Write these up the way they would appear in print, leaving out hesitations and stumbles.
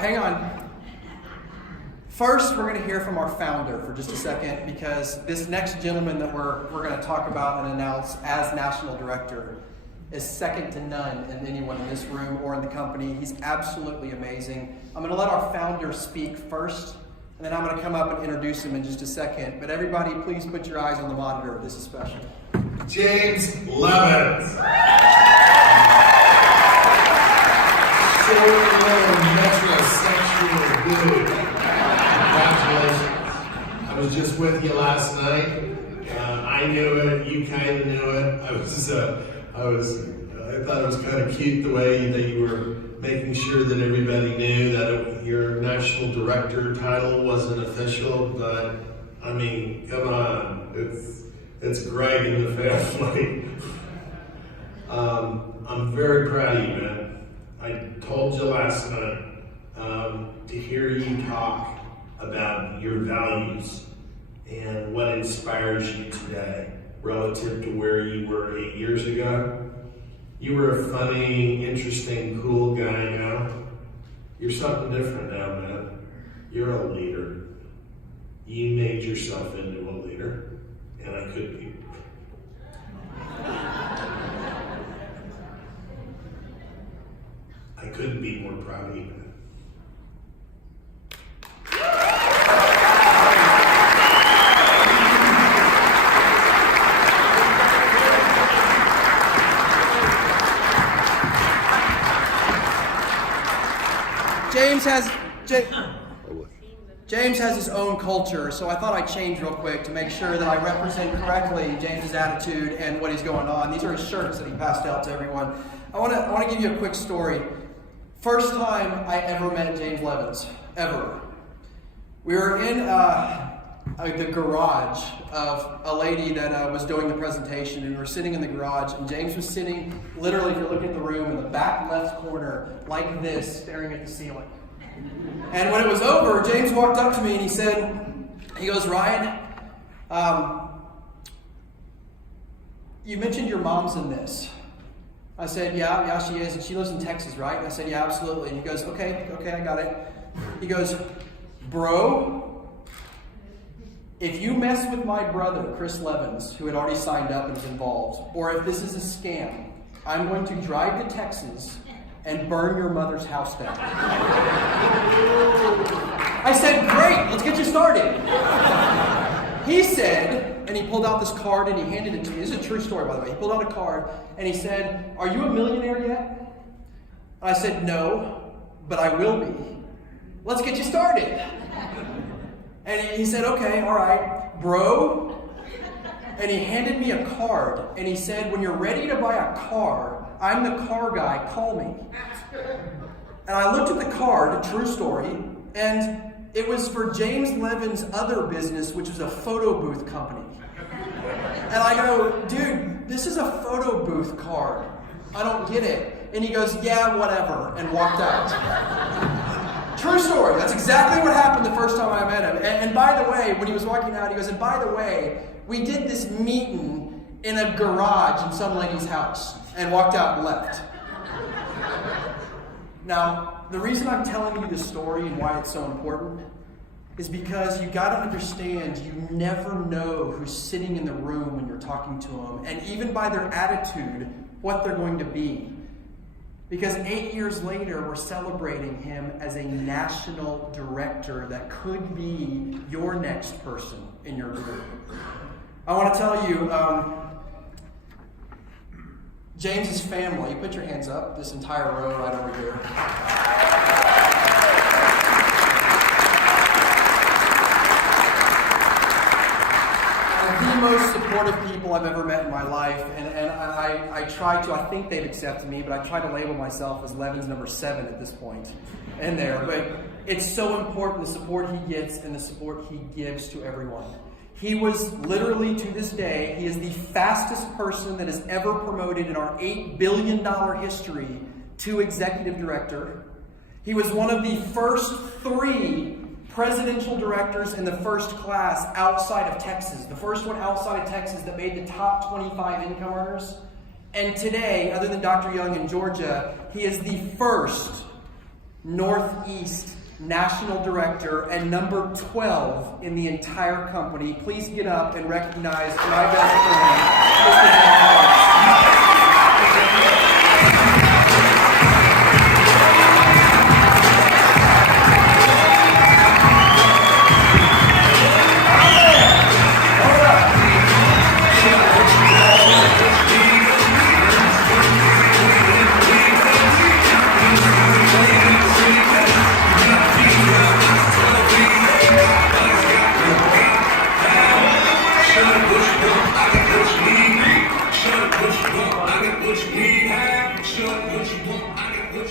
Hang on. First, we're going to hear from our founder for just a second, because this next gentleman that we're going to talk about and announce as National Director is second to none in anyone in this room or in the company. He's absolutely amazing. I'm going to let our founder speak first, and then I'm going to come up and introduce him in just a second. But everybody, please put your eyes on the monitor. This is special. James Levins. Short, metrosexual dude. Congratulations. I was just with you last night. I knew it. You kind of knew it. I thought it was kind of cute the way that you were making sure that everybody knew that your national director title wasn't official. But I mean, come on, it's Greg in the family. I'm very proud of you, man. I told you last night to hear you talk about your values and what inspires you today relative to where you were 8 years ago. You were a funny, interesting, cool guy now. You're something different now, man. You're a leader. You made yourself into a leader, and I couldn't be. I couldn't be more proud of you, man. James has his own culture, so I thought I'd change real quick to make sure that I represent correctly James's attitude and what is going on. These are his shirts that he passed out to everyone. I want to give you a quick story. First time I ever met James Levins, ever. We were in the garage of a lady that was doing the presentation, and we were sitting in the garage, and James was sitting, literally, if you're looking at the room, in the back left corner, like this, staring at the ceiling. And when it was over, James walked up to me and he goes, Ryan, you mentioned your mom's in this. I said, yeah, she is. And she lives in Texas, right? And I said, yeah, absolutely. And he goes, okay, I got it. He goes, bro, if you mess with my brother, Chris Levins, who had already signed up and was involved, or if this is a scam, I'm going to drive to Texas and burn your mother's house down. I said, great, let's get you started. He said, and he pulled out this card and he handed it to me. This is a true story, by the way. He pulled out a card and he said, are you a millionaire yet? I said, no, but I will be. Let's get you started. And he said, okay, all right, bro. And he handed me a card and he said, when you're ready to buy a car, I'm the car guy, call me. And I looked at the card, true story, and it was for James Levin's other business, which was a photo booth company. And I go, dude, this is a photo booth card. I don't get it. And he goes, yeah, whatever, and walked out. True story. That's exactly what happened the first time I met him. And by the way, when he was walking out, he goes, and by the way, we did this meeting in a garage in some lady's house, and walked out and left. Now, the reason I'm telling you this story and why it's so important is because you got to understand you never know who's sitting in the room when you're talking to them, and even by their attitude, what they're going to be. Because 8 years later, we're celebrating him as a national director that could be your next person in your group. I want to tell you, James's family, put your hands up, this entire row right over here. Are the most supportive people I've ever met in my life, and I think they've accepted me, but I try to label myself as Levins number 7 at this point in there. But it's so important, the support he gets and the support he gives to everyone. He was literally, to this day, he is the fastest person that is ever promoted in our $8 billion history to executive director. He was one of the first 3 presidential directors in the first class outside of Texas. The first one outside of Texas that made the top 25 income earners. And today, other than Dr. Young in Georgia, he is the first Northeast National Director and number 12 in the entire company. Please get up and recognize my best friend, Mr. Jack.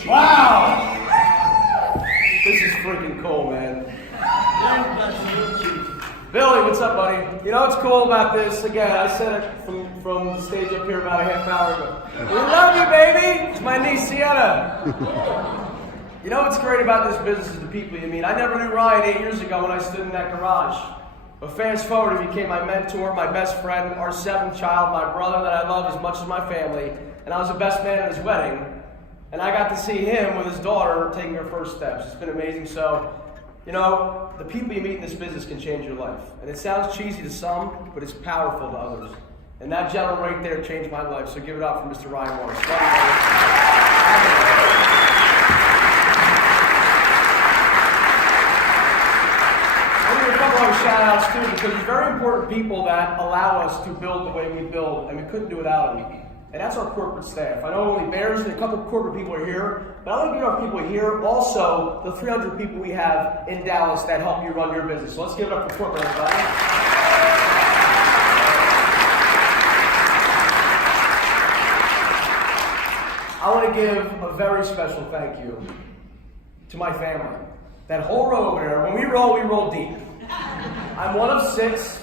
Wow! This is freaking cool, man. Billy, what's up, buddy? You know what's cool about this? Again, I said it from the stage up here about a half hour ago. We love you, baby! It's my niece, Sienna. You know what's great about this business is the people you meet. I never knew Ryan 8 years ago when I stood in that garage. But fast forward, he became my mentor, my best friend, our 7th child, my brother that I love as much as my family. And I was the best man at his wedding. And I got to see him with his daughter taking her first steps. It's been amazing. So, you know, the people you meet in this business can change your life. And it sounds cheesy to some, but it's powerful to others. And that gentleman right there changed my life. So give it up for Mr. Ryan Morris. Love you, buddy. I'll give a couple other shout outs too, because there's very important people that allow us to build the way we build, and we couldn't do without them. And that's our corporate staff. I know only Bears and a couple of corporate people are here, but I want to give our people here also the 300 people we have in Dallas that help you run your business. So let's give it up for corporate, everybody. I want to give a very special thank you to my family. That whole row over there, when we roll deep. I'm one of 6.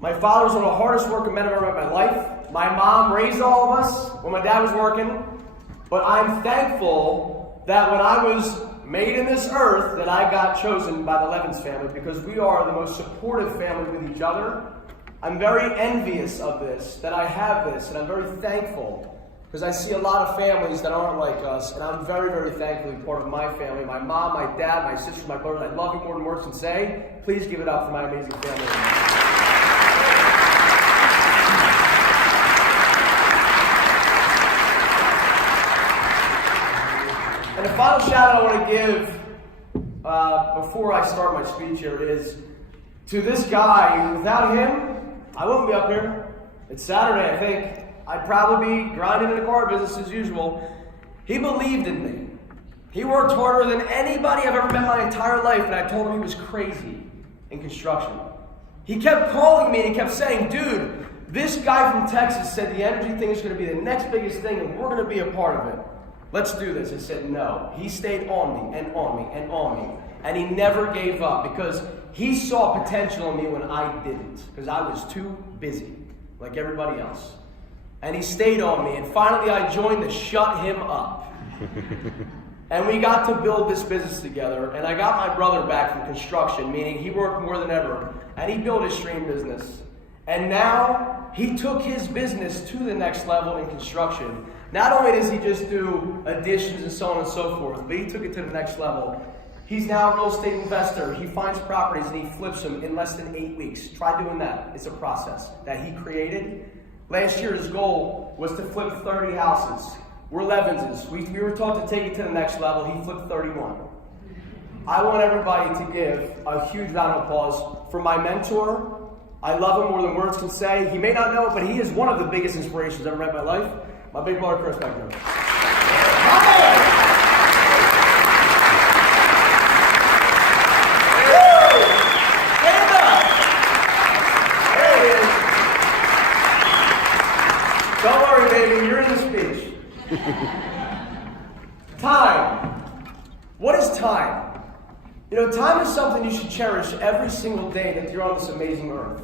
My father's one of the hardest working men I've ever met in my life. My mom raised all of us when my dad was working. But I'm thankful that when I was made in this earth, that I got chosen by the Levins family, because we are the most supportive family with each other. I'm very envious of this, that I have this, and I'm very thankful, because I see a lot of families that aren't like us, and I'm very, very thankful to be part of my family. My mom, my dad, my sisters, my brothers. I love you more than words can say. Please give it up for my amazing family. And the final shout out I want to give before I start my speech here is to this guy. Without him, I wouldn't be up here. It's Saturday, I think. I'd probably be grinding in the car business as usual. He believed in me. He worked harder than anybody I've ever met in my entire life, and I told him he was crazy in construction. He kept calling me and he kept saying, dude, this guy from Texas said the energy thing is going to be the next biggest thing and we're going to be a part of it. Let's do this. I said no. He stayed on me and on me and on me. And he never gave up because he saw potential in me when I didn't. Because I was too busy, like everybody else. And he stayed on me. And finally I joined to shut him up. And we got to build this business together. And I got my brother back from construction, meaning he worked more than ever. And he built his stream business. And now he took his business to the next level in construction. Not only does he just do additions and so on and so forth, but he took it to the next level. He's now a real estate investor. He finds properties and he flips them in less than 8 weeks. Try doing that. It's a process that he created. Last year his goal was to flip 30 houses. We're Levinses. We were taught to take it to the next level. He flipped 31. I want everybody to give a huge round of applause for my mentor. I love him more than words can say. He may not know it, but he is one of the biggest inspirations I've ever met in my life. My big brother, Chris, back there. Stand up! There he is. Don't worry, baby, you're in the speech. Time. What is time? You know, time is something you should cherish every single day that you're on this amazing earth.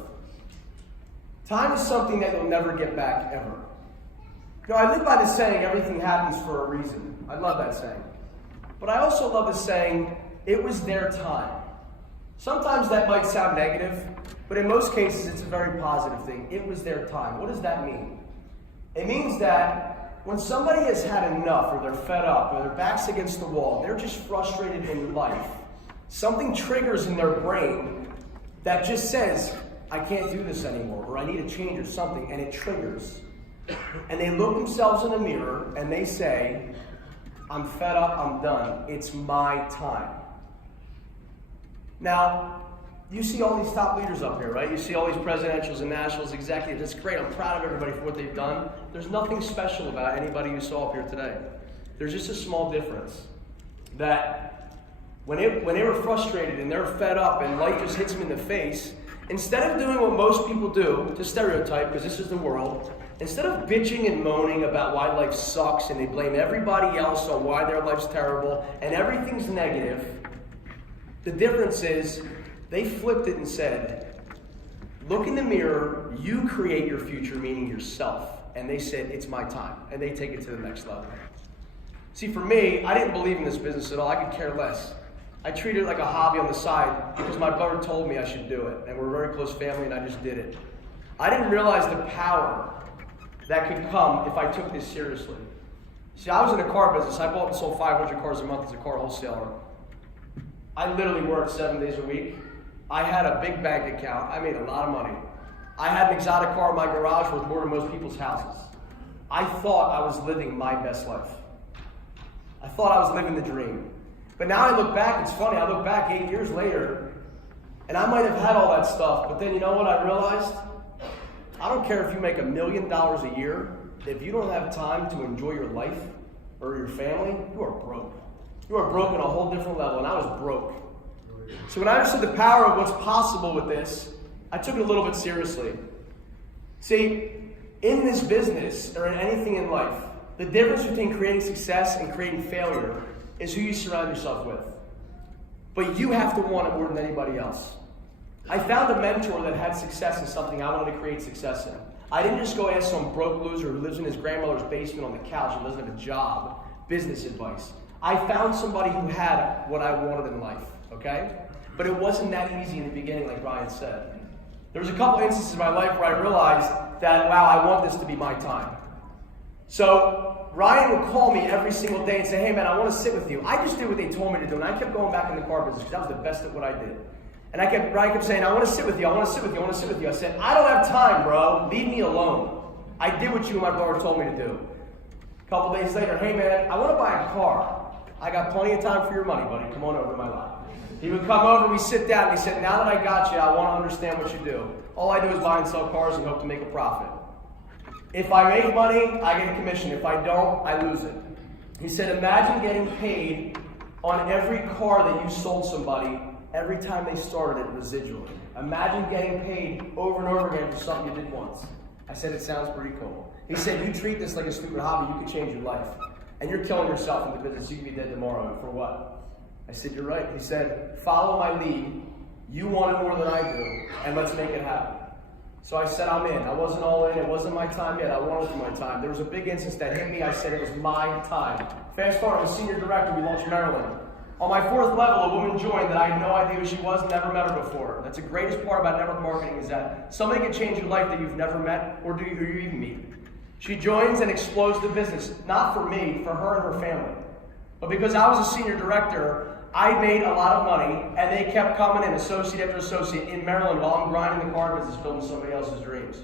Time is something that you'll never get back, ever. You know, I live by the saying, everything happens for a reason. I love that saying. But I also love the saying, it was their time. Sometimes that might sound negative, but in most cases it's a very positive thing. It was their time. What does that mean? It means that when somebody has had enough, or they're fed up, or their back's against the wall, they're just frustrated in life, something triggers in their brain that just says, I can't do this anymore, or I need a change or something, and it triggers. And they look themselves in the mirror and they say, I'm fed up, I'm done. It's my time. Now, you see all these top leaders up here, right? You see all these presidentials and nationals, executives. It's great. I'm proud of everybody for what they've done. There's nothing special about anybody you saw up here today. There's just a small difference. That when they were frustrated and they're fed up and life just hits them in the face, instead of doing what most people do, to stereotype, because this is the world, instead of bitching and moaning about why life sucks and they blame everybody else on why their life's terrible and everything's negative, the difference is they flipped it and said, look in the mirror, you create your future, meaning yourself. And they said, it's my time. And they take it to the next level. See, for me, I didn't believe in this business at all. I could care less. I treated it like a hobby on the side because my brother told me I should do it. And we're a very close family and I just did it. I didn't realize the power that could come if I took this seriously. See, I was in the car business. I bought and sold 500 cars a month as a car wholesaler. I literally worked 7 days a week. I had a big bank account. I made a lot of money. I had an exotic car in my garage worth more than most people's houses. I thought I was living my best life. I thought I was living the dream. But now I look back, it's funny, I look back 8 years later, and I might have had all that stuff, but then you know what I realized? I don't care if you make $1 million a year, if you don't have time to enjoy your life or your family, you are broke. You are broke on a whole different level, and I was broke. So when I understood the power of what's possible with this, I took it a little bit seriously. See, in this business, or in anything in life, the difference between creating success and creating failure is who you surround yourself with. But you have to want it more than anybody else. I found a mentor that had success in something I wanted to create success in. I didn't just go ask some broke loser who lives in his grandmother's basement on the couch and doesn't have a job, business advice. I found somebody who had what I wanted in life, okay? But it wasn't that easy in the beginning, like Ryan said. There was a couple instances in my life where I realized that, wow, I want this to be my time. So Ryan would call me every single day and say, hey man, I want to sit with you. I just did what they told me to do, and I kept going back in the car business because I was the best at what I did. And Ryan kept saying, I want to sit with you, I want to sit with you, I want to sit with you. I said, I don't have time, bro. Leave me alone. I did what you and my brother told me to do. A couple days later, hey man, I want to buy a car. I got plenty of time for your money, buddy. Come on over to my lot. He would come over, we sit down, and he said, now that I got you, I want to understand what you do. All I do is buy and sell cars and hope to make a profit. If I make money, I get a commission. If I don't, I lose it. He said, imagine getting paid on every car that you sold somebody every time they started it residually. Imagine getting paid over and over again for something you did once. I said, it sounds pretty cool. He said, you treat this like a stupid hobby, you could change your life. And you're killing yourself in the business, you could be dead tomorrow. And for what? I said, you're right. He said, follow my lead. You want it more than I do, and let's make it happen. So I said, I'm in. I wasn't all in. It wasn't my time yet. I wanted to my time. There was a big instance that hit me. I said it was my time. Fast forward, I'm a senior director. We launched Maryland. On my 4th level, a woman joined that I had no idea who she was, never met her before. That's the greatest part about network marketing is that somebody can change your life that you've never met or do you even meet. She joins and explodes the business. Not for me, for her and her family. But because I was a senior director, I made a lot of money, and they kept coming in, associate after associate, in Maryland while I'm grinding the car business, building somebody else's dreams.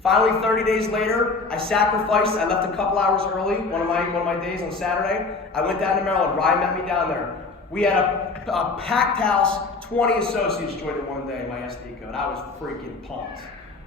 Finally, 30 days later, I sacrificed. I left a couple hours early, one of my days on Saturday. I went down to Maryland. Ryan met me down there. We had a packed house, 20 associates joined it one day in my SD code. I was freaking pumped.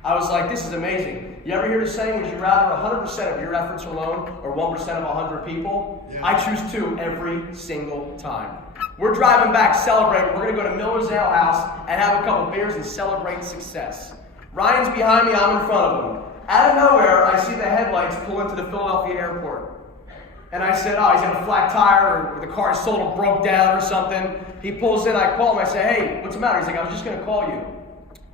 I was like, this is amazing. You ever hear the saying, would you rather 100% of your efforts alone or 1% of 100 people? Yeah. I choose 2 every single time. We're driving back, celebrating. We're going to go to Miller's Ale House and have a couple beers and celebrate success. Ryan's behind me, I'm in front of him. Out of nowhere, I see the headlights pull into the Philadelphia airport. And I said, oh, he's got a flat tire, or the car is sold or broke down or something. He pulls in, I call him, I say, hey, what's the matter? He's like, I was just going to call you.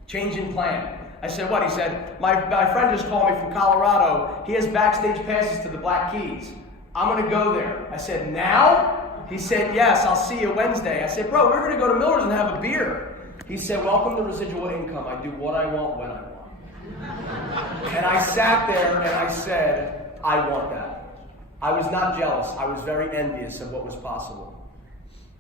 Change in plan. I said, what? He said, my friend just called me from Colorado. He has backstage passes to the Black Keys. I'm going to go there. I said, now? He said, yes, I'll see you Wednesday. I said, bro, we're going to go to Miller's and have a beer. He said, welcome to residual income. I do what I want when I want. And I sat there and I said, I want that. I was not jealous. I was very envious of what was possible.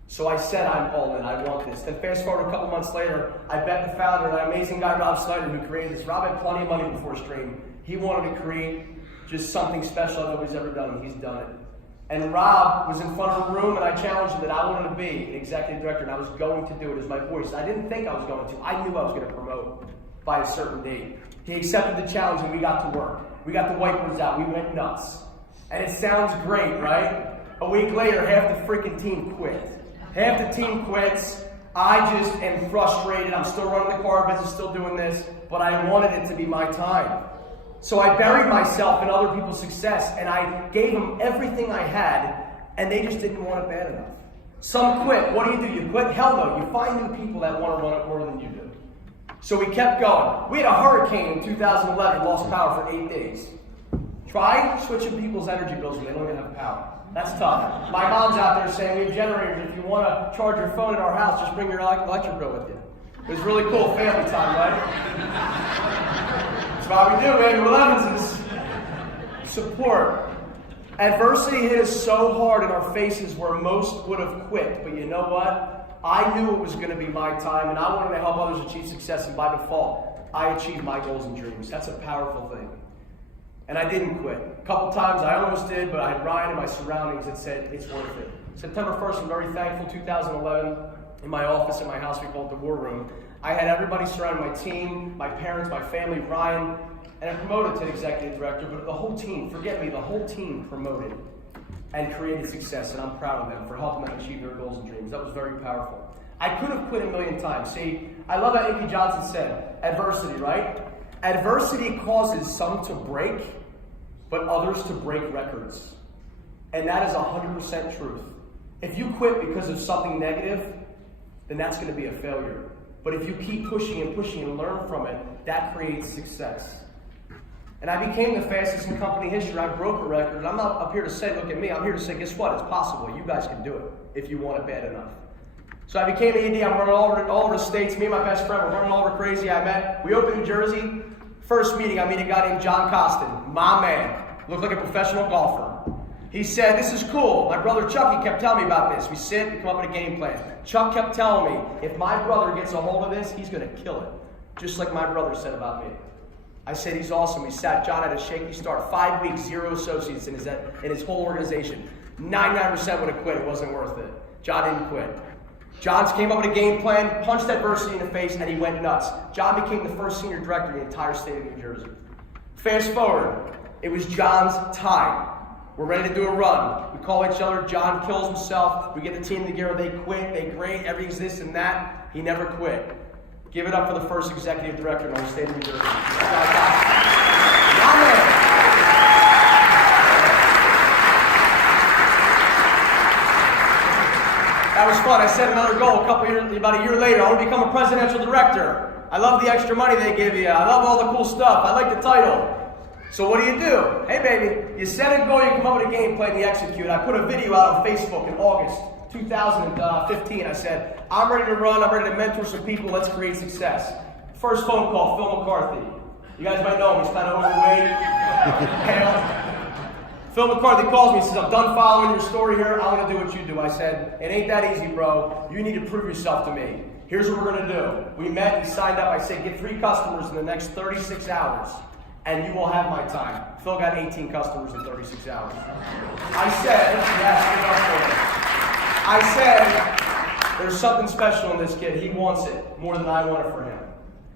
So I said, I'm all in. I want this. Then fast forward a couple months later, I bet the founder, that amazing guy, Rob Snyder, who created this. Rob had plenty of money before Stream. He wanted to create just something special that nobody's ever done, and he's done it. And Rob was in front of a room, and I challenged him that I wanted to be an executive director, and I was going to do it as my voice. I didn't think I was going to. I knew I was going to promote by a certain date. He accepted the challenge, and we got to work. We got the whiteboards out. We went nuts. And it sounds great, right? A week later, half the freaking team quit. Half the team quits. I just am frustrated. I'm still running the car business, still doing this, but I wanted it to be my time. So I buried myself in other people's success, and I gave them everything I had, and they just didn't want it bad enough. Some quit. What do? You quit? Hell no. You find new people that want to run it more than you do. So we kept going. We had a hurricane in 2011, lost power for 8 days. Try switching people's energy bills when they don't even have power. That's tough. My mom's out there saying, we have generators. If you want to charge your phone at our house, just bring your electric bill with you. It was really cool family time, right? That's why we do, baby. We're Levins ND. Support. Adversity hit us so hard in our faces where most would have quit. But you know what? I knew it was going to be my time, and I wanted to help others achieve success, and by default, I achieved my goals and dreams. That's a powerful thing. And I didn't quit. A couple times I almost did, but I had Ryan and my surroundings that said, it's worth it. September 1st, I'm very thankful, 2011, in my office, in my house, we call it the War Room. I had everybody surrounding my team, my parents, my family, Ryan, and I promoted to executive director, but the whole team, forget me, the whole team promoted and created success, and I'm proud of them for helping them achieve their goals and dreams. That was very powerful. I could have quit a million times. See, I love how Inky Johnson said, adversity, right? Adversity causes some to break, but others to break records. And that is 100% truth. If you quit because of something negative, then that's going to be a failure. But if you keep pushing and learn from it, that creates success. And I became the fastest in company history. I broke a record. I'm not up here to say, look at me. I'm here to say, guess what? It's possible. You guys can do it if you want it bad enough. So I became an ED. I'm running all over the states. Me and my best friend were running all over crazy. We opened in New Jersey. First meeting, I meet a guy named John Costin. My man. Looked like a professional golfer. He said, this is cool. My brother Chuck, he kept telling me about this. We sit, we come up with a game plan. Chuck kept telling me, if my brother gets a hold of this, he's going to kill it. Just like my brother said about me. I said, he's awesome. We sat. John had a shaky start. 5 weeks, 0 associates in his whole organization. 99% would have quit. It wasn't worth it. John didn't quit. John came up with a game plan, punched adversity in the face, and he went nuts. John became the first senior director in the entire state of New Jersey. Fast forward. It was John's time. We're ready to do a run. We call each other. John kills himself. We get the team together. They quit. They grade. Everything's this and that. He never quit. Give it up for the first executive director in the whole state of New Jersey. That was fun. I set another goal about a year later. I want to become a presidential director. I love the extra money they give you. I love all the cool stuff. I like the title. So what do? Hey baby, you set a goal, you come up with a game plan, you execute. I put a video out on Facebook in August 2015. I said, I'm ready to run, I'm ready to mentor some people, let's create success. First phone call, Phil McCarthy. You guys might know him, he's kind of overweight, pale. Phil McCarthy calls me and says, I'm done following your story here, I want to do what you do. I said, it ain't that easy, bro. You need to prove yourself to me. Here's what we're going to do. We met, we signed up, I said, get 3 customers in the next 36 hours. And you will have my time. Phil got 18 customers in 36 hours. I said, there's something special in this kid. He wants it more than I want it for him.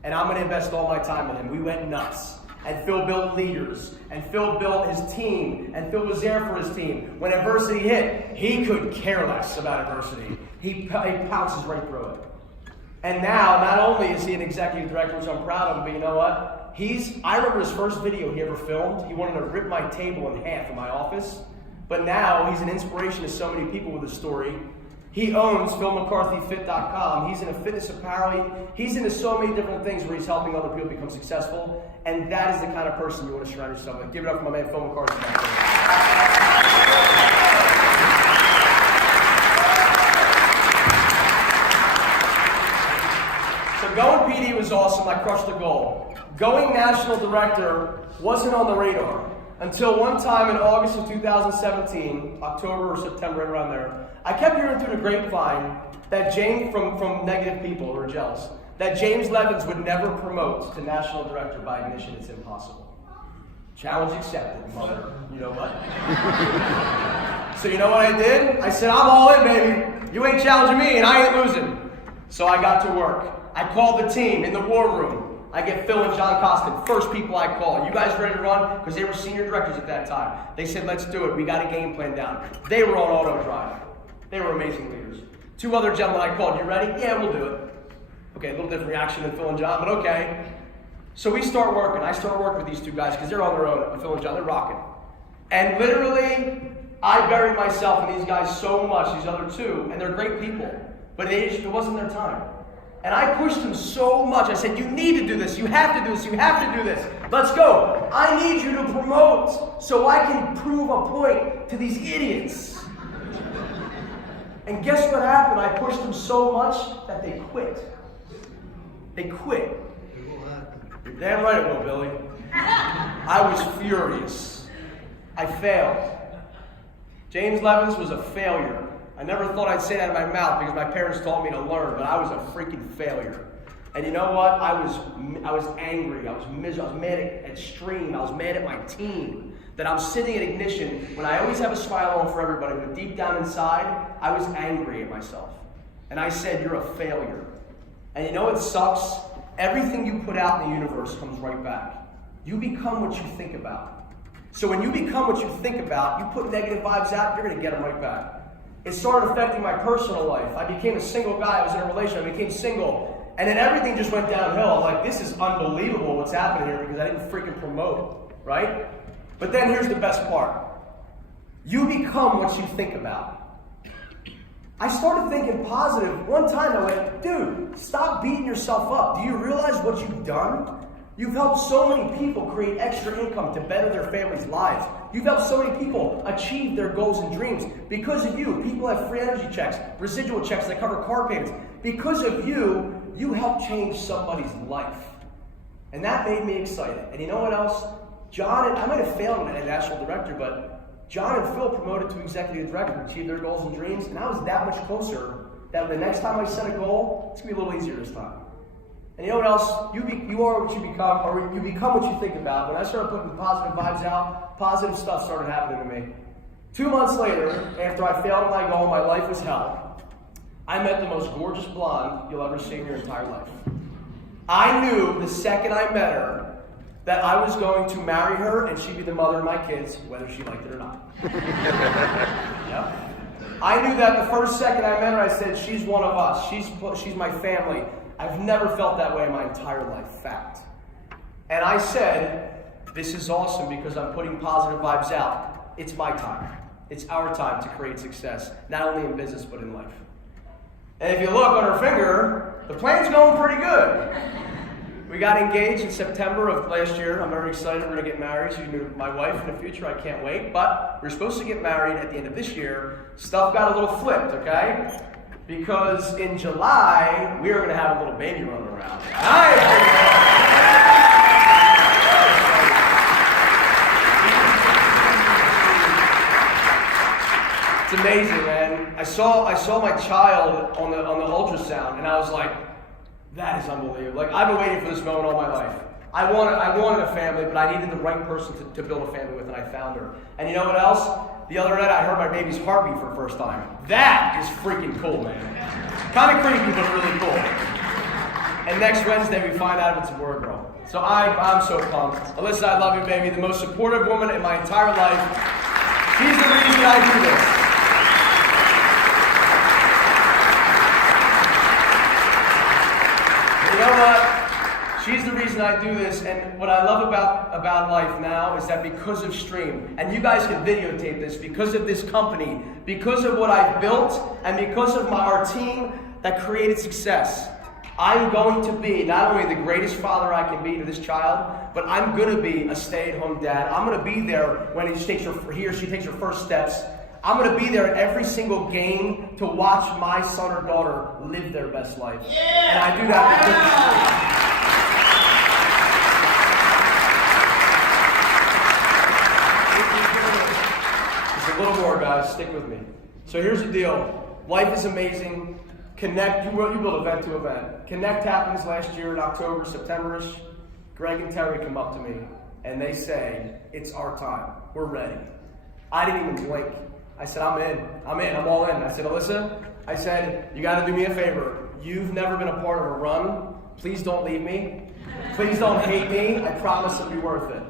And I'm going to invest all my time in him. We went nuts. And Phil built leaders. And Phil built his team. And Phil was there for his team. When adversity hit, he could care less about adversity. He pounces right through it. And now, not only is he an executive director, which I'm proud of him, but you know what? I remember his first video he ever filmed. He wanted to rip my table in half in my office. But now he's an inspiration to so many people with his story. He owns PhilMcCarthyFit.com. He's into fitness apparel. He's into so many different things where he's helping other people become successful. And that is the kind of person you want to surround yourself with. Give it up for my man, Phil McCarthy. So going PD was awesome. I crushed the goal. going national director wasn't on the radar until one time in August of 2017, October or September, right around there, I kept hearing through the grapevine that James, from negative people who were jealous, that James Levins would never promote to national director by ignition. It's impossible. Challenge accepted, mother. You know what? So you know what I did? I said, I'm all in, baby. You ain't challenging me, and I ain't losing. So I got to work. I called the team in the war room. I get Phil and John Costin, first people I call. You guys ready to run? Because they were senior directors at that time. They said, let's do it. We got a game plan down. They were on auto drive. They were amazing leaders. 2 other gentlemen I called. You ready? Yeah, we'll do it. Okay, a little different reaction than Phil and John, but okay. So we start working. I start working with these 2 guys because they're on their own. Phil and John, they're rocking. And literally, I buried myself in these guys so much, these other 2, and they're great people. But it wasn't their time. And I pushed them so much. I said, you need to do this. You have to do this. You have to do this. Let's go. I need you to promote so I can prove a point to these idiots. And guess what happened? I pushed them so much that they quit. They quit. You're damn right it will, Billy. I was furious. I failed. James Levins was a failure. I never thought I'd say that in my mouth because my parents taught me to learn, but I was a freaking failure. And you know what? I was angry. I was miserable. I was mad at Stream. I was mad at my team. That I'm sitting at Ignition when I always have a smile on for everybody, but deep down inside, I was angry at myself. And I said, you're a failure. And you know what sucks? Everything you put out in the universe comes right back. You become what you think about. So when you become what you think about, you put negative vibes out, you're going to get them right back. It started affecting my personal life. I became a single guy. I was in a relationship. I became single. And then everything just went downhill. I'm like, this is unbelievable what's happening here because I didn't freaking promote, right? But then here's the best part. You become what you think about. I started thinking positive. One time I went, dude, stop beating yourself up. Do you realize what you've done? You've helped so many people create extra income to better their families' lives. You've helped so many people achieve their goals and dreams. Because of you, people have free energy checks, residual checks that cover car payments. Because of you, you helped change somebody's life. And that made me excited. And you know what else? John, and I might have failed as national director, but John and Phil promoted to executive director to achieve their goals and dreams. And I was that much closer that the next time I set a goal, it's going to be a little easier this time. And you know what else? You are what you become, or you become what you think about. When I started putting positive vibes out, positive stuff started happening to me. 2 months later, after I failed my goal, my life was hell. I met the most gorgeous blonde you'll ever see in your entire life. I knew the second I met her that I was going to marry her and she'd be the mother of my kids, whether she liked it or not. Yep. I knew that the first second I met her, I said, she's one of us. She's my family. I've never felt that way in my entire life, fact. And I said, this is awesome because I'm putting positive vibes out. It's my time. It's our time to create success, not only in business, but in life. And if you look on her finger, the plan's going pretty good. We got engaged in September of last year. I'm very excited. We're going to get married. She's going to be my wife in the future. I can't wait. But we're supposed to get married at the end of this year. Stuff got a little flipped, okay? Because in July, we are going to have a little baby running around. It's amazing, man. I saw my child on the ultrasound, and I was like, that is unbelievable. Like, I've been waiting for this moment all my life. I wanted a family, but I needed the right person to build a family with, and I found her. And you know what else? The other night, I heard my baby's heartbeat for the first time. That is freaking cool, man. Kind of creepy, but really cool. And next Wednesday, we find out if it's a boy or girl. So I'm so pumped. Alyssa, I love you, baby. The most supportive woman in my entire life. She's the reason I do this. You know what? She's the reason I do this, and what I love about life now is that because of Stream, and you guys can videotape this, because of this company, because of what I've built, and because of our team that created success, I'm going to be not only the greatest father I can be to this child, but I'm going to be a stay-at-home dad. I'm going to be there when he or she takes her first steps. I'm going to be there at every single game to watch my son or daughter live their best life. Yeah. And I do that because of Stream. little more, guys. Stick with me. So here's the deal. Life is amazing. Connect. You build event to event. Connect happens last year in October, September-ish. Greg and Terry come up to me, and they say, it's our time. We're ready. I didn't even blink. I said, I'm in. I'm all in. I said, Alyssa, I said, you got to do me a favor. You've never been a part of a run. Please don't leave me. Please don't hate me. I promise it'll be worth it.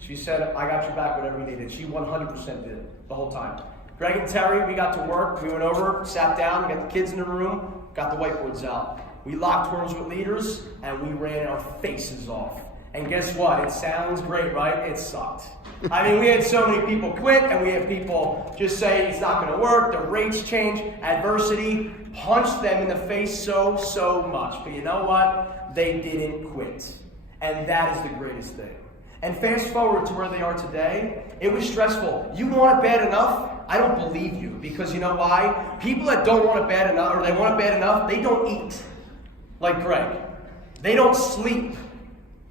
She said, I got your back, whatever you needed. She 100% did the whole time. Greg and Terry, we got to work. We went over, sat down, we got the kids in the room, got the whiteboards out. We locked horns with leaders, and we ran our faces off. And guess what? It sounds great, right? It sucked. I mean, we had so many people quit, and we had people just say it's not going to work, the rates change, adversity punched them in the face so much. But you know what? They didn't quit. And that is the greatest thing. And fast forward to where they are today, it was stressful. You want it bad enough? I don't believe you. Because you know why? People that don't want it bad enough, or they want it bad enough, they don't eat. Like Greg. They don't sleep.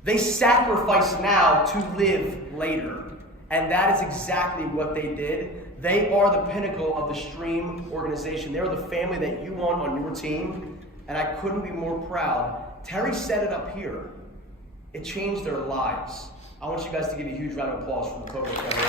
They sacrifice now to live later. And that is exactly what they did. They are the pinnacle of the Stream organization. They're the family that you want on your team. And I couldn't be more proud. Terry set it up here. It changed their lives. I want you guys to give a huge round of applause for the Coco Federation.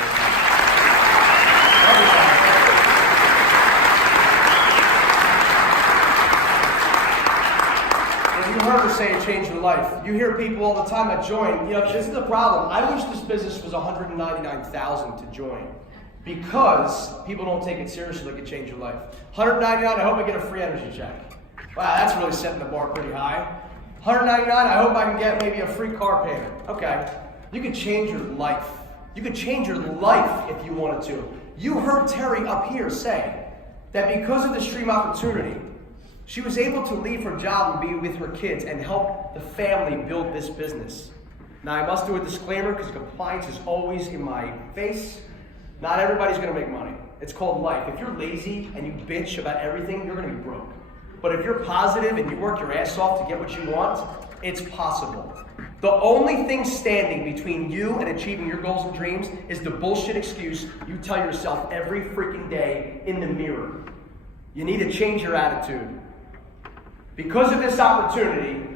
You heard her say it changed her life. You hear people all the time that join. You know, this is the problem. I wish this business was $199,000 to join because people don't take it seriously like it changed your life. $199, I hope I get a free energy check. Wow, that's really setting the bar pretty high. $199, I hope I can get maybe a free car payment. Okay. You can change your life. You can change your life if you wanted to. You heard Terry up here say that because of the Stream opportunity, she was able to leave her job and be with her kids and help the family build this business. Now, I must do a disclaimer because compliance is always in my face. Not everybody's going to make money. It's called life. If you're lazy and you bitch about everything, you're going to be broke. But if you're positive and you work your ass off to get what you want, it's possible. The only thing standing between you and achieving your goals and dreams is the bullshit excuse you tell yourself every freaking day in the mirror. You need to change your attitude. Because of this opportunity,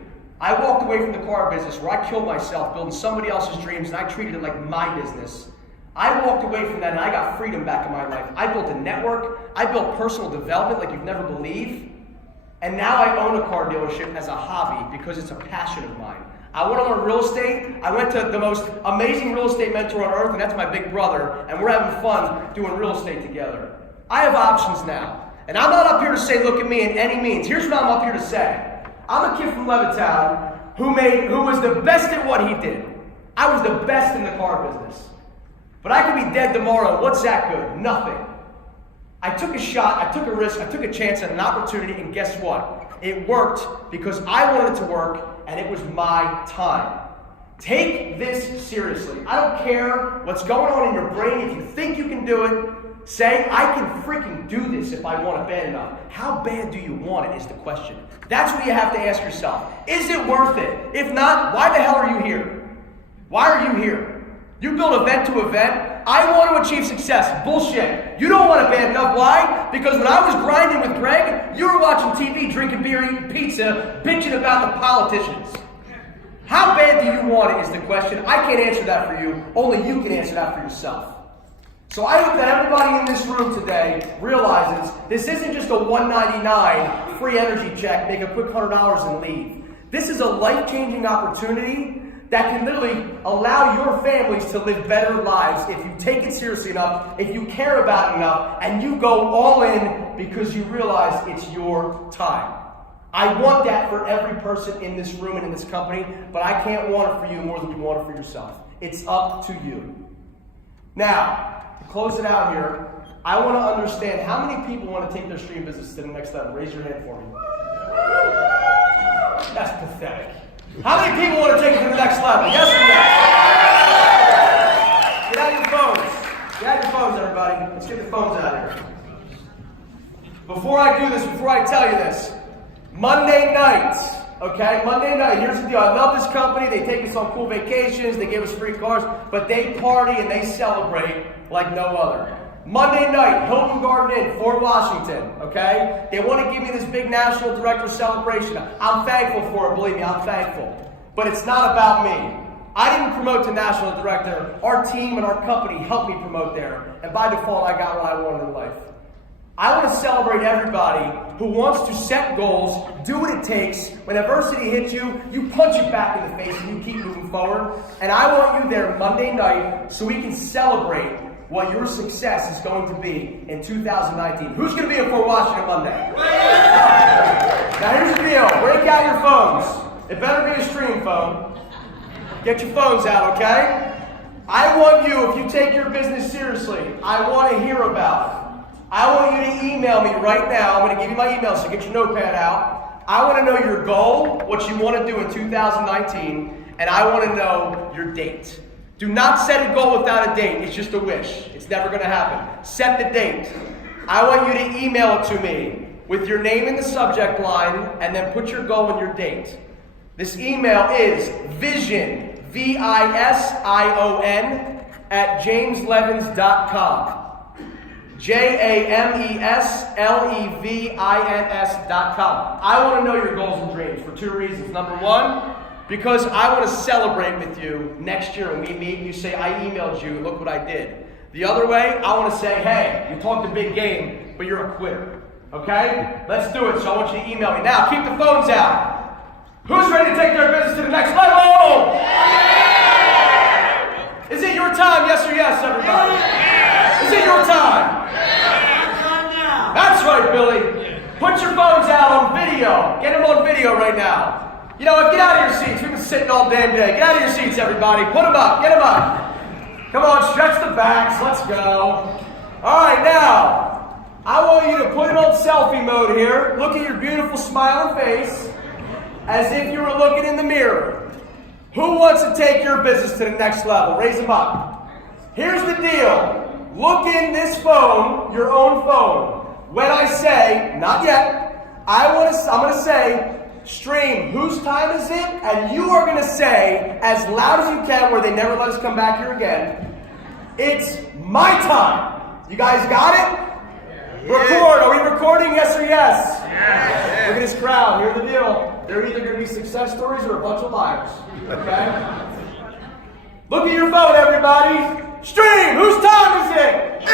I walked away from the car business where I killed myself building somebody else's dreams and I treated it like my business. I walked away from that and I got freedom back in my life. I built a network. I built personal development like you'd never believe. And now I own a car dealership as a hobby because it's a passion of mine. I want to learn real estate. I went to the most amazing real estate mentor on earth, and that's my big brother, and we're having fun doing real estate together. I have options now. And I'm not up here to say, look at me in any means. Here's what I'm up here to say. I'm a kid from Levittown who was the best at what he did. I was the best in the car business. But I could be dead tomorrow. What's that good? Nothing. I took a shot, I took a risk, I took a chance at an opportunity, and guess what? It worked because I wanted it to work, and it was my time. Take this seriously. I don't care what's going on in your brain. If you think you can do it, say, I can freaking do this if I want it bad enough. How bad do you want it is the question. That's what you have to ask yourself. Is it worth it? If not, why the hell are you here? Why are you here? You build event to event. I want to achieve success. Bullshit. You don't want it bad enough. Why? Because when I was grinding with Greg, you were watching TV, drinking beer, eating pizza, bitching about the politicians. How bad do you want it is the question. I can't answer that for you. Only you can answer that for yourself. So I hope that everybody in this room today realizes this isn't just a $199 free energy check, make a quick $100 and leave. This is a life-changing opportunity that can literally allow your families to live better lives if you take it seriously enough, if you care about it enough, and you go all in because you realize it's your time. I want that for every person in this room and in this company, but I can't want it for you more than you want it for yourself. It's up to you. Now, to close it out here, I want to understand how many people want to take their Stream business to the next level. Raise your hand for me. That's pathetic. How many people want to take it to the next level? Yes or no? Get out your phones. Get out your phones, everybody. Let's get the phones out of here. Before I do this, before I tell you this, Monday night, okay? Monday night, here's the deal. I love this company. They take us on cool vacations. They give us free cars. But they party and they celebrate like no other. Monday night, Hilton Garden Inn, Fort Washington, okay? They want to give me this big national director celebration. I'm thankful for it, believe me, I'm thankful. But it's not about me. I didn't promote to national director. Our team and our company helped me promote there. And by default, I got what I wanted in life. I want to celebrate everybody who wants to set goals, do what it takes. When adversity hits you, you punch it back in the face and you keep moving forward. And I want you there Monday night so we can celebrate what your success is going to be in 2019. Who's going to be in Fort Washington Monday? Now here's the deal. Break out your phones. It better be a stream phone. Get your phones out, okay? I want you, if you take your business seriously, I want to hear about it. I want you to email me right now. I'm going to give you my email, so get your notepad out. I want to know your goal, what you want to do in 2019, and I want to know your date. Do not set a goal without a date. It's just a wish. It's never going to happen. Set the date. I want you to email it to me with your name in the subject line, and then put your goal and your date. This email is vision, vision, @jameslevins.com. JAMESLEVINS.com. I want to know your goals and dreams for two reasons. Number one, because I want to celebrate with you next year when we meet and you say, I emailed you, look what I did. The other way, I want to say, hey, you talked a big game, but you're a quitter. Okay? Let's do it. So I want you to email me. Now, keep the phones out. Who's ready to take their business to the next level? Yeah! Is it your time? Yes or yes, everybody? Yeah! Is it your time? That's right, Billy. Put your phones out on video. Get them on video right now. You know what? Get out of your seats. We've been sitting all damn day. Get out of your seats, everybody. Put them up. Get them up. Come on, stretch the backs. Let's go. All right, now, I want you to put it on selfie mode here. Look at your beautiful smiling face as if you were looking in the mirror. Who wants to take your business to the next level? Raise them up. Here's the deal. Look in this phone, your own phone. When I say, not yet, I'm going to say, stream, whose time is it? And you are going to say, as loud as you can, where they never let us come back here again, it's my time. You guys got it? Yeah. Record. Are we recording? Yes or yes? Yeah. Look at this crowd. Here's the deal. They're either going to be success stories or a bunch of liars. Okay? Look at your phone, everybody. Stream, whose time is it? It's